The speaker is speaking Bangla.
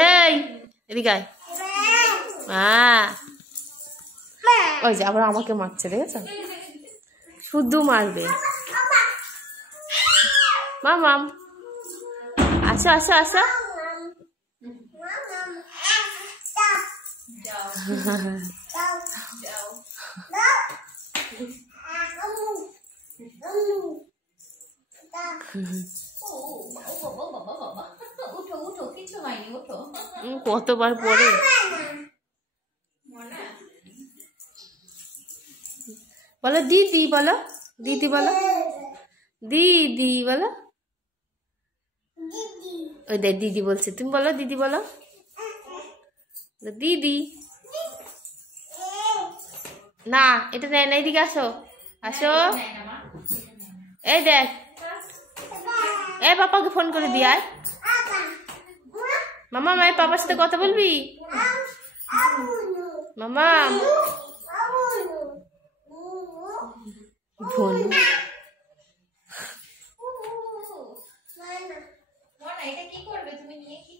এই এদিকে আয়। ওই যে আবার আমাকে মারছে, দেখেছ? শুধু মারবে। মাম আসো আসো আসো। কতবার পরে বলো দিদি, বলো দিদি, বলো দিদি, বলো। ওই দেখ দিদি বলছে, তুমি বলো দিদি, বলো দিদি। না এটা নেয় না, এদিকে আসো আসো। এই দেখ, এই পাপাকে ফোন করে দি আয়। মামা মায়ের পাপার সাথে কথা বলবি? মামা ফোন এটা কি করবে তুমি, নিয়ে কি